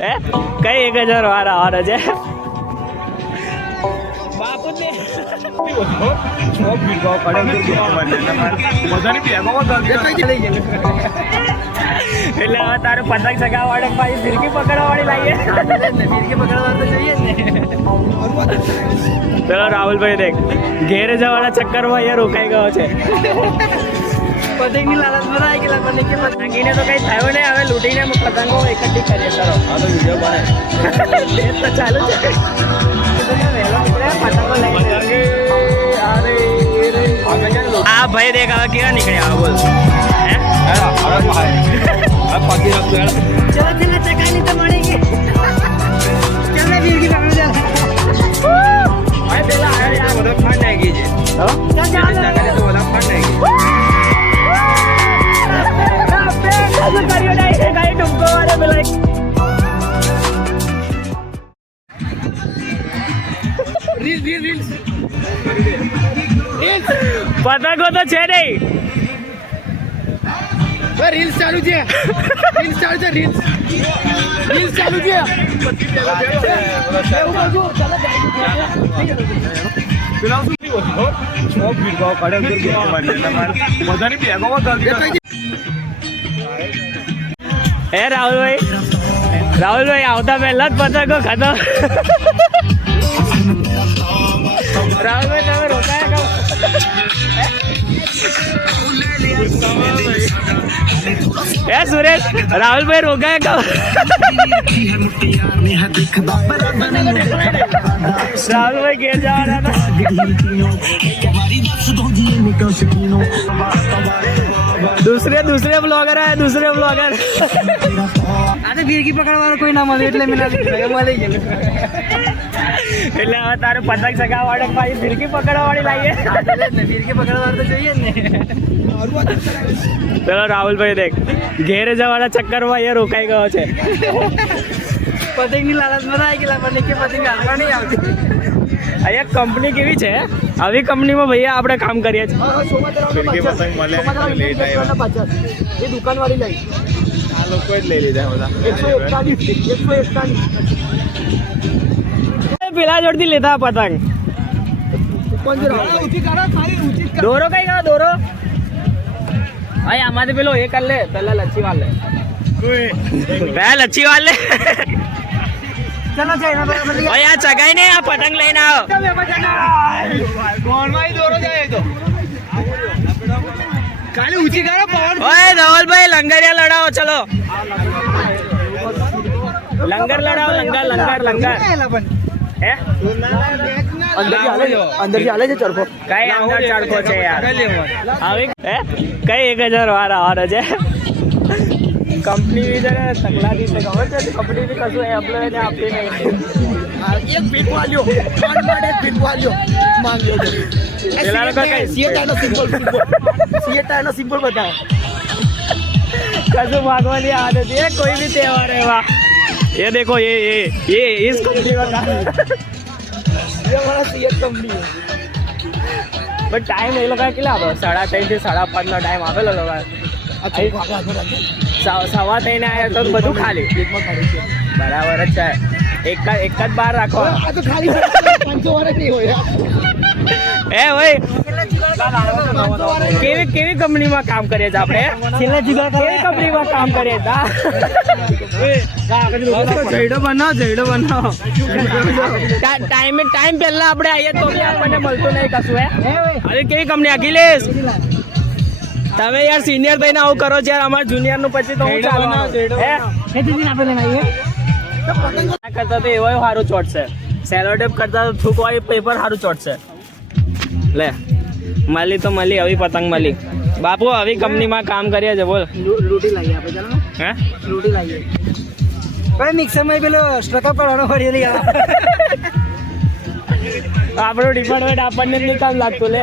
હે કઈ 1000 વાર આવવાનો છે બાપુ ને એટલે હવે તારે પતંગ ચગાવવા ભાઈ ફિરકી પકડવા વાળી લાવીએ ફિરકી પકડવા તો જોઈએ ને ચલો રાહુલભાઈ દેખ ઘેરે જવાના ચક્કરમાં અહીંયા રોકાઈ ગયો છે પતંગની લાલચમાં આવી ગયેલા મને કે પતંગીને તો કઈ થયો નહીં હવે લૂંટીને પતંગો એકઠી કરીએ ચલો આ તો વિડીયો બને તો ચાલુ છે આ ભાઈ દેખ હવે કેવા નીકળ્યા બોલ ચલો ચકાની તો મળી ગઈ ચલો બીજી પેલા આ બધો ફંડ આવી ગઈ છે પતંગો તો છે નહીં રીલ્સ ચાલુ છે રીલ્સ ચાલુ છે રીલ્સ ચાલુ છે હે રાહુલભાઈ આવતા પહેલા જ પતંગો ખાતો રાહુલભાઈ તમે રોકાયા એ સુરેશ રાહુલભાઈ રોકાયા રાહુલભાઈ ઘેર જવાના दूसरे ब्लॉगर है दूसरे ब्लॉगर આજે ફિરકી પકડવાનો કોઈ ના મળે એટલે મેં મળી ગયું એટલે હવે તારે પતંગ ચગાવવા ભાઈ ફિરકી પકડવા વાળી લાવીએ ફિરકી પકડવા તો જોઈએ ને ચલો રાહુલભાઈ દેખ ઘેરે જવાના ચક્કરમાં અહીંયા રોકાઈ ગયો છે પતંગની લાલચમાં આવી ગયેલા મને કે પતંગ હાલવા નહીં આવતી અહીંયા કંપની કેવી છે આવી કંપનીમાં ભૈયા આપણે કામ કરીએ છીએ એ દુકાન વાળી લઈ આ લોકો જ લઈ લીધા પેલા જોડથી લેતા પતંગ દોરો કઈ ગયો દોરો ભાઈ આમાંથી પેલો એ કર લે પેલા લચ્છી વાળ લે લચ્છી વાળ લે ચલો ભાઈ આ ચગાઈ ને આ પતંગ લઈને આવો કાલે ઊંચી કરો પવન ઓય ધવલભાઈ લંગરિયા લડાવો ચલો લંગર લડાવો લંગર હે અંદર ચાલે છે ચરખો કઈ અંદર ચરખો છે યાર આવી હે કઈ 1000 વાર આવવાનો છે કંપની વિચારે તકલા દી છે ખબર છે કંપની બી કશું એમ્પ્લોયને આપતી નહીં એક પીટ વાલ્યો ફોન માટે પીટ વાલ્યો માંગ્યો છે પેલા લોકો કઈ સીએટા નો સિમ્બોલ બતાવો કશું માંગવાની આદત છે કોઈ भी त्योहार है वाह ये देखो ये इस कंपनी का ये हमारा सीएट कंपनी है बट टाइम ये लोग કેટલા આપો 3:30 થી 5:30 નો ટાઈમ આપેલો લોકો સવા થઈને આવ્યા તો બધું ખાલી બરાબર જ છે એક જ બાર રાખો આ તો ખાલી 500 વર્ષ નહીં હોય એ ભાઈ કેવી કંપનીમાં કામ કરીએ છીએ આપણે કેવી કંપનીમાં કામ કરીએ જયડો બનાવો ટાઈમ પહેલા આપણે આવીએ તો આપણને મળતું નહીં કશું હવે કેવી કંપની અખિલેશ તમે યાર સિનિયર થઈને આવું કરો છો યાર અમારા જુનિયર નું પછી તો હું ચાલવાનું કરતા તો એવો સારું ચોટશે સેલોટેપ કરતા તો થૂકવાળી પેપર સારું ચોટશે લે મળી આવી પતંગ મળી બાપુ આવી કંપનીમાં કામ કરીએ છે બોલ લૂંટી લાવીએ આપણે ચાલો હે લૂંટી લાવીએ પણ મિક્સરમાં પેલો સ્ટ્રકઅપ કરવાનો પડી લઈ આપણું ડિપાર્ટમેન્ટ આપણને જ નહીં કામ લાગતું લે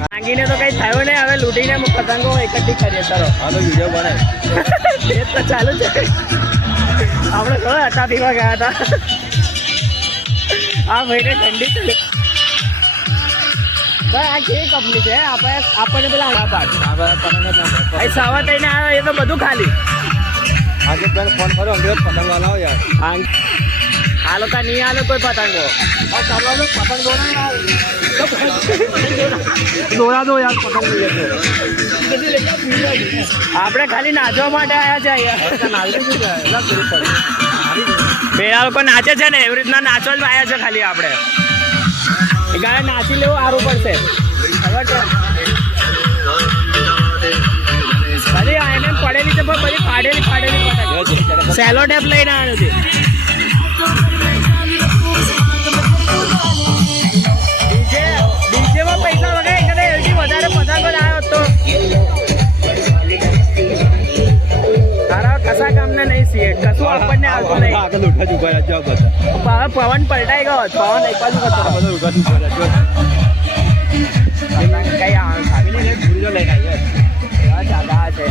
માંગીને તો કઈ થયો નહીં હવે લૂંટીને પતંગો એકઠી કરીએ ચલો આ તો વિડીયો બને એ તો ચાલુ છે આપણે થોડા હતા પીવા ગયા હતા આ ભાઈને ઠંડી છે ભાઈ આ કેવી કંપની છે આપણને પેલા પાડ સવા થઈને આવે એ તો બધું ખાલી રાજેશભાઈ ફોન કર્યો અંગ્રેજ પતંગ લાવો યાર. આ લોકો નહીં આલો કોઈ પતંગો. પતંગ દોરા દો યાર પતંગ લઈએ તો. આપણે ખાલી નાચવા માટે આવ્યા છે અહીંયા. પેલા લોકો નાચે છે ને એવી રીતના નાચવા જ આવ્યા છે ખાલી આપણે. ગાય નાચી લેવું સારું પડશે ખબર છે. બધી આને પડેલી છે પણ બધી ફાડેલી પતંગ. સેલો ટેપ લઈને આવ્યો છે. ડીજેમાં પૈસા વગેરે એનાથી વધારે પતંગો લાવ્યો તો તારા કશા કામને નહીં સીએ કશું આપણને આવતું નહીં. આગળ ઉઠા જ ઉભા રહ્યા બધા. પવન પલટાઈ ગયો પવન એક બાજુ કરતો બધા ઉભા જ ઉભા રહ્યા. કઈ ખાવી નહીં ભૂલી લઈને આવ્યો ચાલા છે.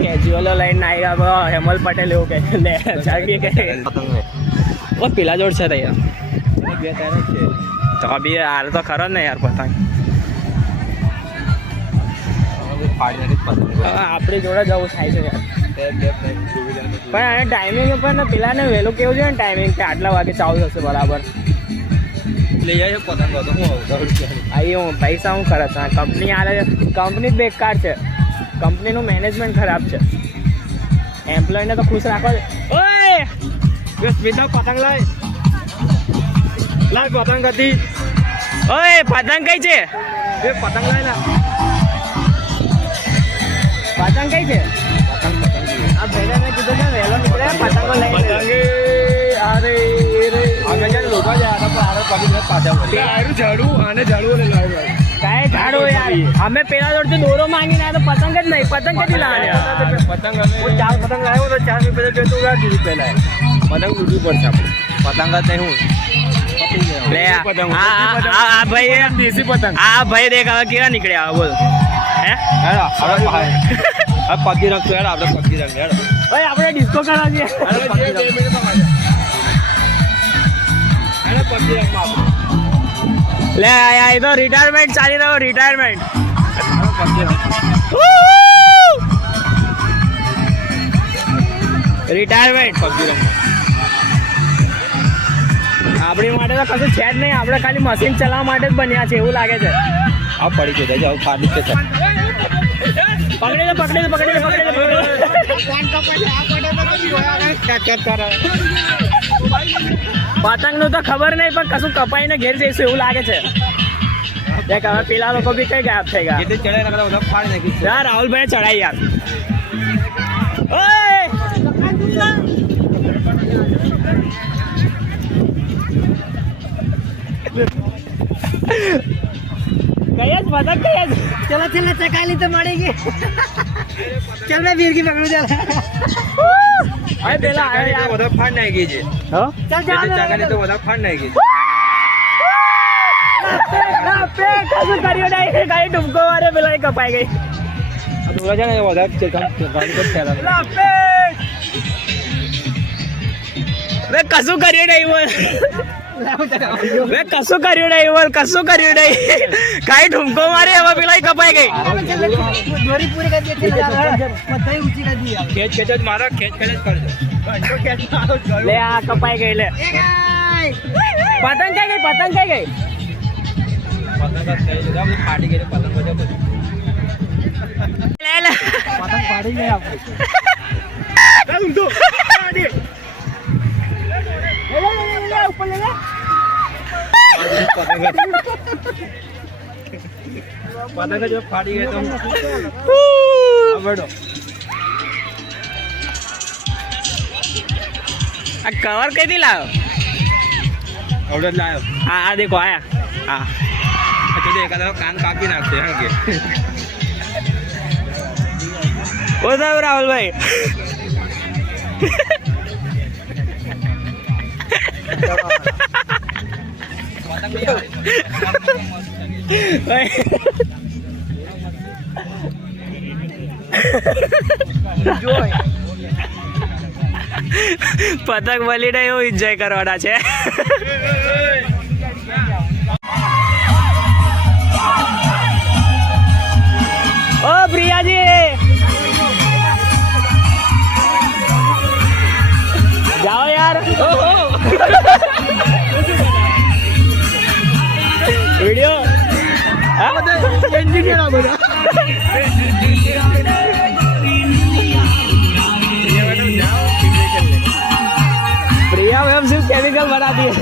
કેજ્યુઅલો લઈને આવ્યા હેમલ પટેલ એવું કે લે ચાલી કે પેલા જોડ છે તૈયાર તો અભી હાલ તો ખરો ને યાર પતંગ આપણી જોડે જવું થાય છે યાર. પણ આને ટાઈમિંગ પણ પેલાને વહેલું કેવું છે ને ટાઈમિંગ કે આટલા વાગે ચાલુ થશે બરાબર. લઈ જાય પતંગ તો હું અહીં હું પૈસા હું ખર્ચ કંપની આલે કંપની જ બેકાર છે. કંપનીનું મેનેજમેન્ટ ખરાબ છે. એમ્પ્લોયને તો ખુશ રાખવા છે. ઓય સ્મિતા પતંગ લાય પતંગ હતી. ઓય પતંગ કઈ છે? એ પતંગ લાય ના પતંગ કઈ છે? આ ભાઈને કીધું છે વહેલો નીકળે પતંગો લઈ અરે અમે જયારે લોકો જાય પાછા ઝાડું આને ઝાડુ ને લાવ્યો કાંઈ ઝાડો યાર અમે પેલા જોડથી દોરો માંગીને આવ્યા તો પતંગ જ નહીં. પતંગ કેટલી લાવ્યા? પતંગ હું 4 પતંગ લાવ્યો તો 4 રૂપિયા તો દીધી પહેલા પતંગ ઉડવી પડશે આપણે. પતંગ જ નહીં હું લે આ ભાઈ દેશી પતંગ. આ ભાઈ દેખ હવે કેવા નીકળ્યા બોલ હે પગી રંગ હેડ આપણે પગી રંગ હેડ ભાઈ આપણે ડિસ્કો કરવા જઈએ. લે આ તો રિટાયરમેન્ટ ચાલી રહ્યો રિટાયરમેન્ટ. રિટાયરમેન્ટ આપણી માટે તો કશું છે જ નહીં. આપણે ખાલી મશીન ચલાવવા માટે જ બન્યા છે એવું લાગે છે. આ પડી ગયો જાવ ફાડી છે પકડી લે પકડી લે પકડી લે પકડી લે પતંગ નું તો ખબર નહીં પણ કશું કપાઈને ઘેર જઈશું એવું લાગે છે. દેખ હવે પેલા લોકો બી કઈ ગાયબ થઈ ગયા. યાર રાહુલભાઈ ચડાઈ યાર. ઓય કયા જ પતંગ કયા જ चलो चलो चकाली तो मरेगी चल मैं वीर की पकड़ू चल અરે પેલા આવ્યો યાર બધા ફાડ નાખી ગઈ છે. હો चल जा ચાકાની તો બધા ફાડ નાખી ગઈ છે. કશું કર્યું નહીં કઈ ડૂબકો મારે પેલા કપાઈ ગઈ. થોડા છે ને વધારે ગાડી પર ફેલા વે કશું કર્યું નહીં બોલ વે કશું કર્યું નહીં બોલ કશું કર્યું નહીં કઈ ઢૂમકો મારે હવે પેલા કપાઈ ગઈ. डोरी पूरी कर दी चल पता ही ऊंची कर दी ખેંચ ખેંચ જ મારા ખેંચ ખેંચ જ કરજો. લે આ કપાઈ ગઈ લે પતંગ કઈ ગઈ પતંગ કઈ ગઈ પતંગ જ થઈ ગઈ આપણે ફાટી ગઈ પતંગ બધે બધું લે લે પતંગ ફાડી ગઈ આપણે ઉપર લે પતંગ જ ફાડી ગઈ તો બેડો આ કવર કઈ થી લાવ્યો? ઓર્ડર લાવ્યો. આ દેખો આયા હા તો એકાદો કાન કાપી નાખશે હા કે ઓ સાહેબ રાહુલભાઈ પતંગ મળી ને એવું એન્જોય કરવાના છે. વિડીયો હા એન્જિનિયર આ બધા प्रिया मैम सिर्फ केमिकल बनाती है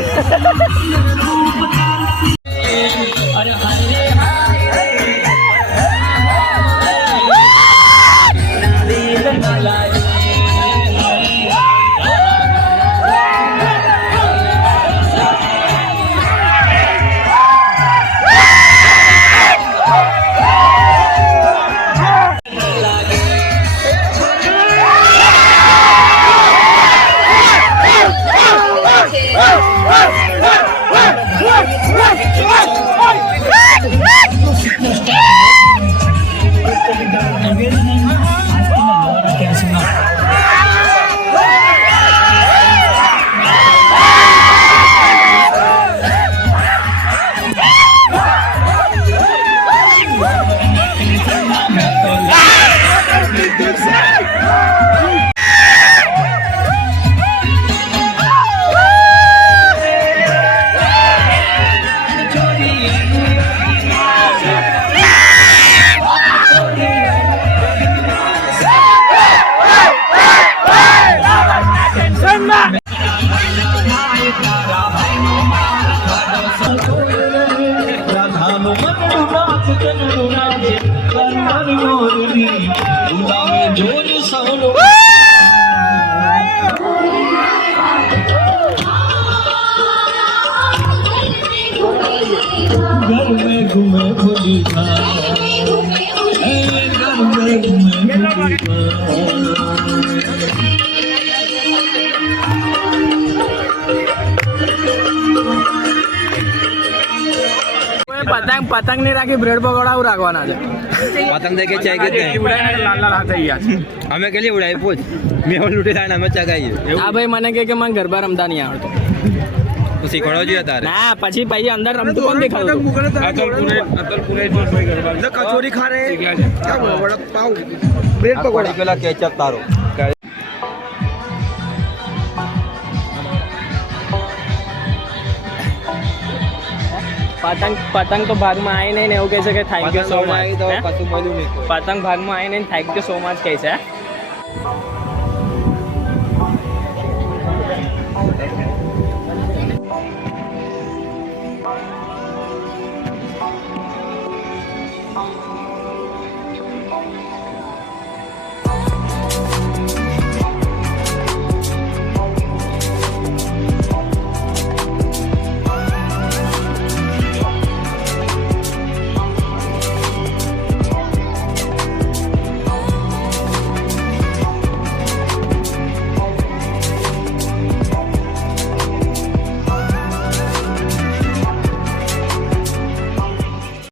પતંગ પતંગ ની રાખી બ્રેડ પકોડા રાખવાના છે પતંગ દેખે ચાય કે લાલ લાલ હાથ થઈ ગયા છે અમે કેટલી ઉડાવી પૂછ મેં લૂટી થાય ને અમે ચગાઈએ આ ભાઈ મને કે મને ગરબા રમતા નહીં આવડતો તો શીખવાડો જોઈએ તારે ના પછી અંદર રમતું કોણ દેખાડું કચોરી ખા રહે વડા પાવ બ્રેડ પકોડા પેલા કેચઅપ તારો પતંગ તો ભાગમાં આવી નહીં ને એવું કહે છે કે થેન્ક યુ સો મચ કશું મળ્યું નહીં પતંગ ભાગમાં આવી નહીં થેન્ક યુ સો મચ કહે છે